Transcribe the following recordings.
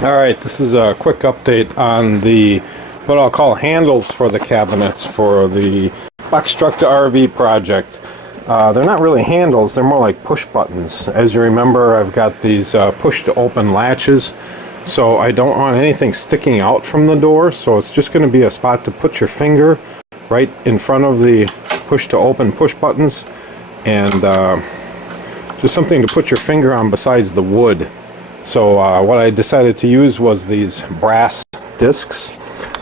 Alright, this is a quick update on the what I'll call handles for the cabinets for the Box Truck to RV project. They're not really handles, they're more like push buttons. As you remember, I've got these push to open latches, so I don't want anything sticking out from the door, so it's just going to be a spot to put your finger right in front of the push to open push buttons, and just something to put your finger on besides the wood. So what I decided to use was these brass discs.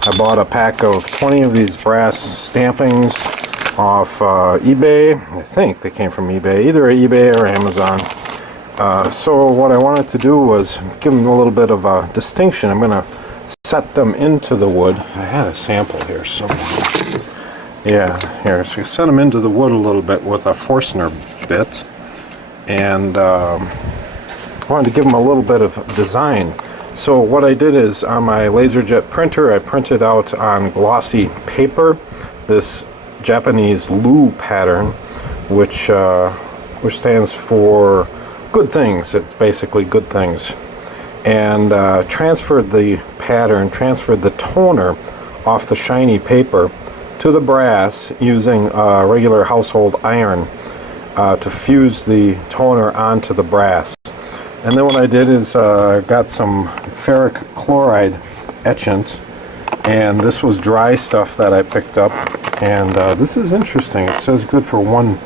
I bought a pack of 20 of these brass stampings off eBay. I think they came from eBay, either eBay or Amazon. So what I wanted to do was give them a little bit of a distinction. I'm going to set them into the wood. I had a sample here somewhere. Yeah, here. So you set them into the wood a little bit with a Forstner bit. And I wanted to give them a little bit of design. So what I did is on my LaserJet printer, I printed out on glossy paper this Japanese Lu pattern, which stands for good things. It's basically good things. And transferred the pattern, transferred the toner off the shiny paper to the brass using a regular household iron to fuse the toner onto the brass. And then what I did is got some ferric chloride etchant, and this was dry stuff that I picked up. And this is interesting. It says good for one,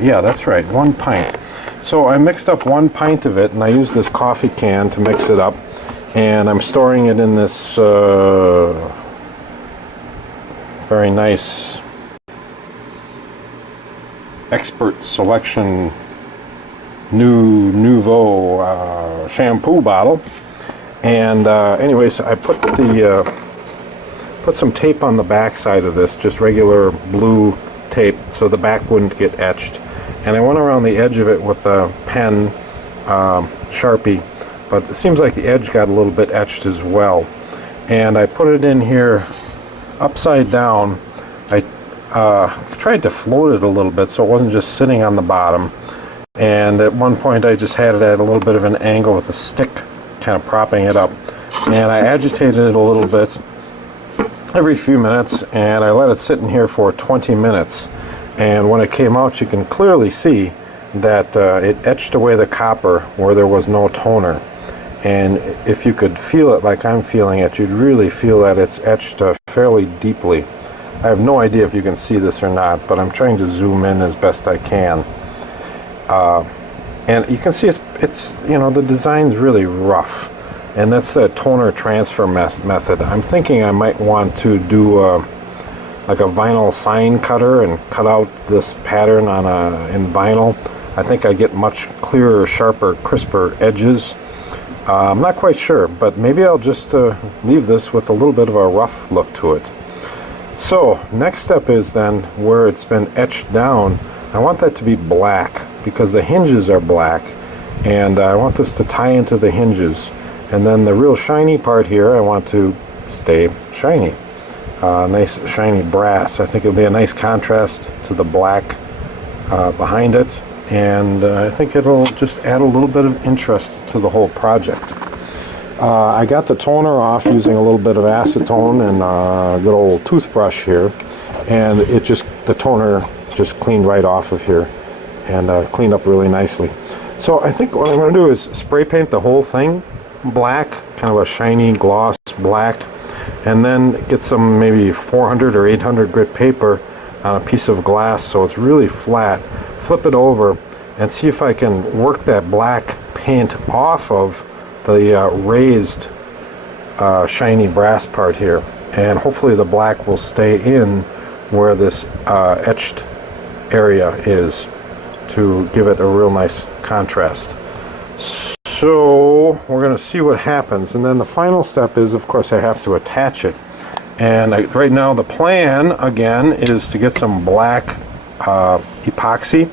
yeah, that's right, 1 pint. So I mixed up 1 pint of it, and I used this coffee can to mix it up. And I'm storing it in this very nice expert selection Nouveau shampoo bottle. And anyways, I put some tape on the back side of this, just regular blue tape, so the back wouldn't get etched. And I went around the edge of it with a pen, Sharpie, but it seems like the edge got a little bit etched as well. And I put it in here upside down. I tried to float it a little bit so it wasn't just sitting on the bottom. And at one point I just had it at a little bit of an angle with a stick kind of propping it up. And I agitated it a little bit every few minutes, and I let it sit in here for 20 minutes. And when it came out, you can clearly see that it etched away the copper where there was no toner. And if you could feel it like I'm feeling it, you'd really feel that it's etched fairly deeply. I have no idea if you can see this or not, but I'm trying to zoom in as best I can. And you can see it's you know, the design's really rough, and that's the toner transfer method. I'm thinking I might want to do like a vinyl sign cutter and cut out this pattern on in vinyl. I think I get much clearer, sharper, crisper edges. I'm not quite sure, but maybe I'll just leave this with a little bit of a rough look to it. So next step is then where it's been etched down, I want that to be black because the hinges are black, and I want this to tie into the hinges. And then the real shiny part here, I want to stay shiny. Nice shiny brass. I think it'll be a nice contrast to the black behind it, and I think it'll just add a little bit of interest to the whole project. I got the toner off using a little bit of acetone and a good old toothbrush here, and the toner just cleaned right off of here and cleaned up really nicely. So I think what I'm going to do is spray paint the whole thing black, kind of a shiny gloss black, and then get some maybe 400 or 800 grit paper on a piece of glass so it's really flat. Flip it over and see if I can work that black paint off of the raised shiny brass part here, and hopefully the black will stay in where this etched area is to give it a real nice contrast. So we're going to see what happens, and then the final step is, of course, I have to attach it. And right now the plan again is to get some black epoxy.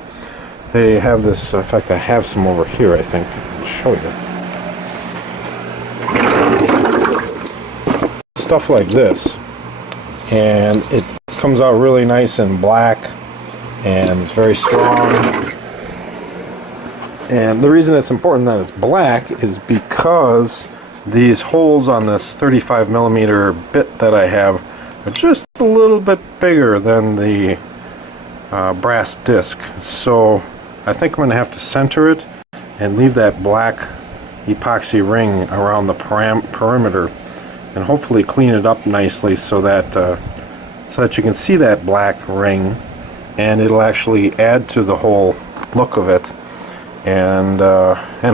They have this, in fact I have some over here, I think. I'll show you. Stuff like this, and it comes out really nice and black, and it's very strong. And the reason it's important that it's black is because these holes on this 35mm bit that I have are just a little bit bigger than the brass disc. So I think I'm going to have to center it and leave that black epoxy ring around the perimeter, and hopefully clean it up nicely so that you can see that black ring, and it'll actually add to the whole look of it and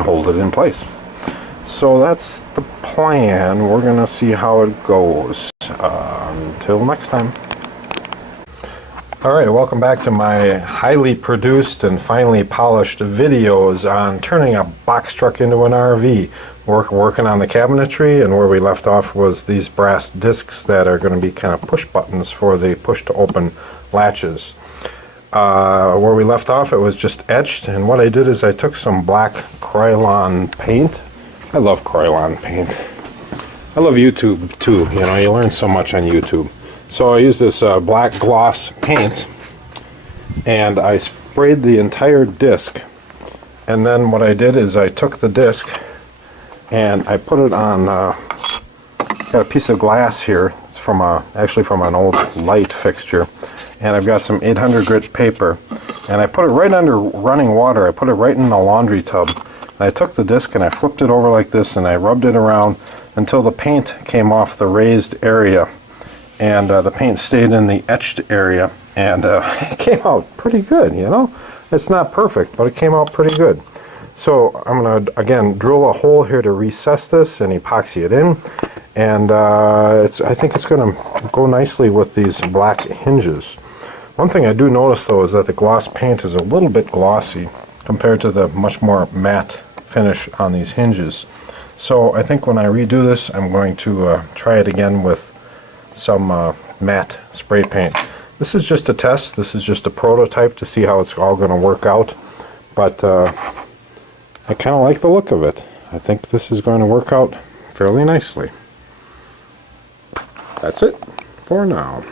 hold it in place. So that's the plan. We're gonna see how it goes. Until next time. Alright, welcome back to my highly produced and finely polished videos on turning a box truck into an RV. Working on the cabinetry, and where we left off was these brass discs that are going to be kind of push buttons for the push to open latches. Where we left off, it was just etched, and what I did is I took some black Krylon paint. I love Krylon paint. I love YouTube too, you know, you learn so much on YouTube. So I used this black gloss paint, and I sprayed the entire disc, and then what I did is I took the disc and I put it on, got a piece of glass here. It's from actually from an old light fixture, and I've got some 800 grit paper, and I put it right under running water. I put it right in the laundry tub. And I took the disc and I flipped it over like this, and I rubbed it around until the paint came off the raised area, and the paint stayed in the etched area, and it came out pretty good, you know. It's not perfect, but it came out pretty good. So I'm going to, again, drill a hole here to recess this and epoxy it in, and I think it's going to go nicely with these black hinges. One thing I do notice, though, is that the gloss paint is a little bit glossy compared to the much more matte finish on these hinges. So I think when I redo this, I'm going to try it again with some matte spray paint. This is just a test. This is just a prototype to see how it's all going to work out. But I kind of like the look of it. I think this is going to work out fairly nicely. That's it for now.